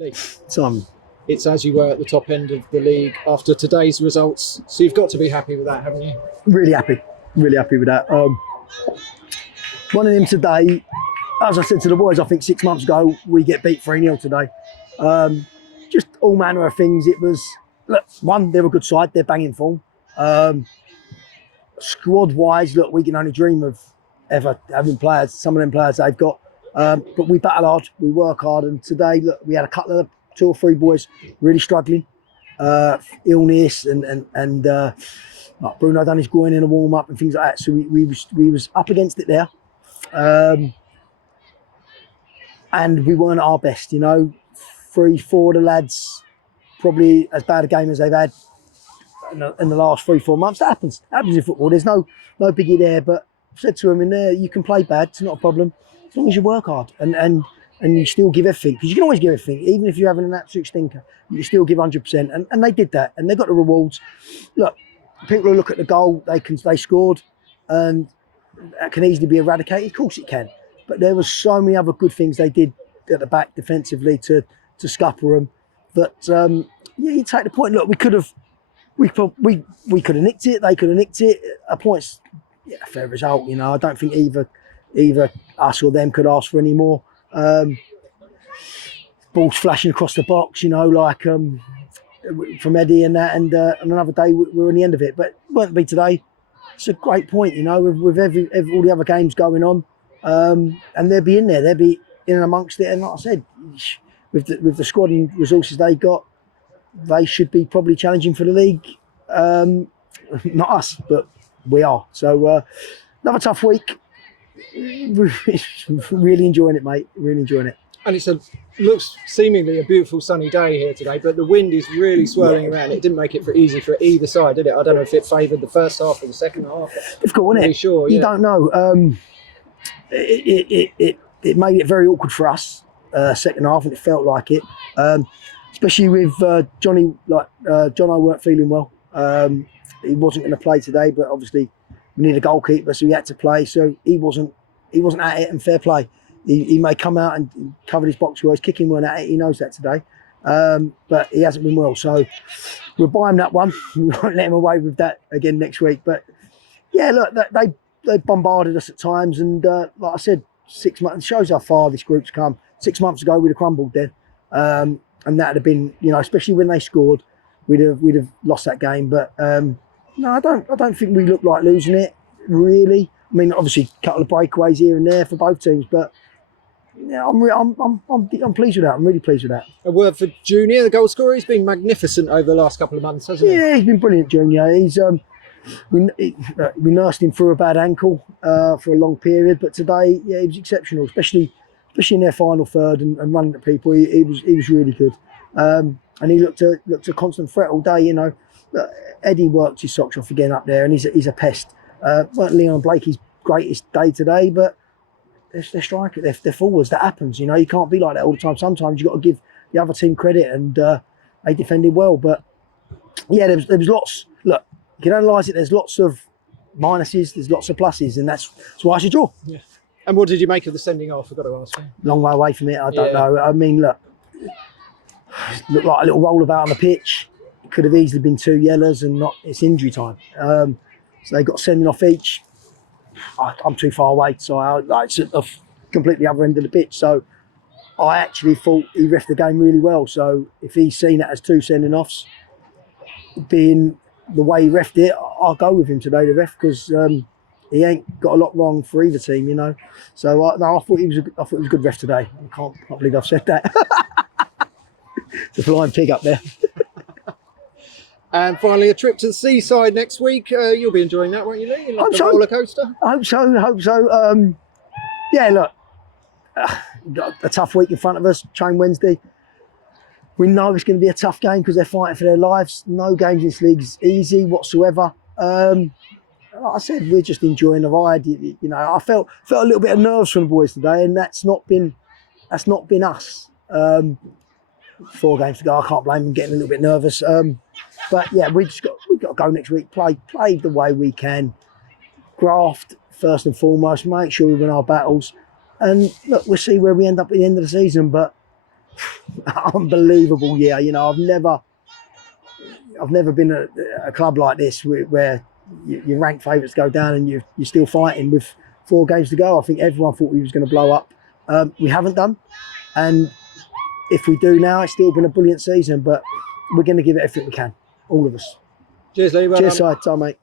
Lee, Simon. it's as you were at the top end of the league after today's results, so you've got to be happy with that, haven't you? Really happy with that. One of them today, as I said to the boys, I think 6 months ago, we get beat 3-0 today. Just all manner of things. It was, look, one, they're a good side, they're banging form. Squad-wise, look, we can only dream of ever having players, some of them players they've got. But we battle hard, we work hard, and today, look, we had a couple of 2 or 3 boys really struggling, illness, and like Bruno done his groin in a warm up and things like that. So we was up against it there, and we weren't at our best. 3-4 of the lads probably as bad a game as they've had in the last 3-4 months. That happens in football. There's no biggie there. But I've said to them in there, you can play bad. It's not a problem as long as you work hard and you still give everything, because you can always give everything, even if you're having an absolute stinker. You can still give 100%, and they did that, and they got the rewards. Look, people who look at the goal, they scored, and that can easily be eradicated. Of course it can, but there was so many other good things they did at the back defensively to scupper them. That you take the point. Look, we could have nicked it. They could have nicked it. A point's a fair result. I don't think either us or them could ask for any more. Balls flashing across the box, like from Eddie and that, and another day we're on the end of it. But it won't be today. It's a great point, with all the other games going on, and they'll be in there. They'll be in and amongst it. And like I said, with the squad and resources they got, they should be probably challenging for the league. Not us, but we are. So another tough week. Really enjoying it, mate. Really enjoying it. And looks seemingly a beautiful sunny day here today, but the wind is really swirling around. It didn't make it easy for either side, did it? I don't know if it favoured the first half or the second half. Difficult, isn't it? Sure, you don't know. It made it very awkward for us second half, and it felt like it, especially with Johnny. John, I weren't feeling well. He wasn't going to play today, but obviously we need a goalkeeper, so he had to play. So he wasn't at it, and fair play. He may come out and cover his box where his kicking weren't at it. He knows that today, but he hasn't been well. So we'll buy him that one. We won't let him away with that again next week. But yeah, look, they bombarded us at times, and like I said, 6 months shows how far this group's come. 6 months ago, we'd have crumbled then, and that'd have been, especially when they scored, we'd have lost that game. But no, I don't think we look like losing it really. I mean, obviously, a couple of breakaways here and there for both teams, but yeah, I'm pleased with that. I'm really pleased with that. A word for Junior, the goal scorer. He's been magnificent over the last couple of months, hasn't he? Yeah, he's been brilliant, Junior. He's we nursed him through a bad ankle for a long period, but today, yeah, he was exceptional, especially in their final third and running at people. He was really good, and he looked a constant threat all day. Eddie worked his socks off again up there, and he's a pest. Weren't Leon Blakey's greatest day today, but they're striking, they're forwards. That happens, you can't be like that all the time. Sometimes you've got to give the other team credit, and they defended well. But yeah, there was lots. Look, you can analyse it. There's lots of minuses, there's lots of pluses, and that's why I should draw. Yeah. And what did you make of the sending off? I've got to ask you. Long way away from it. I don't know. I mean, looked like a little roll about on the pitch. It could have easily been 2 yellows, and not. It's injury time. So they got sending off each. I'm too far away, so it's at the completely other end of the pitch. So I actually thought he reffed the game really well. So if he's seen it as 2 sending offs, being the way he reffed it, I'll go with him today, the ref, because he ain't got a lot wrong for either team, So I thought he was a good ref today. I can't believe I've said that. It's a flying pig up there. And finally, a trip to the seaside next week. You'll be enjoying that, won't you, Lee? Hope so. Roller coaster. I hope so. Yeah, look, got a tough week in front of us. Train Wednesday. We know it's going to be a tough game because they're fighting for their lives. No games in this league is easy whatsoever. Like I said, we're just enjoying the ride. I felt a little bit of nerves from the boys today, and that's not been us. 4 games to go. I can't blame them getting a little bit nervous. But yeah, we've got to go next week. Play the way we can. Graft first and foremost. Make sure we win our battles, and look, we'll see where we end up at the end of the season. But unbelievable year. You know, I've never been at a club like this where your ranked favourites go down and you're still fighting with 4 games to go. I think everyone thought we was going to blow up. We haven't done, and if we do now, it's still been a brilliant season. But we're going to give it everything we can, all of us. Cheers, Lee. Well Cheers, done. side, time, mate.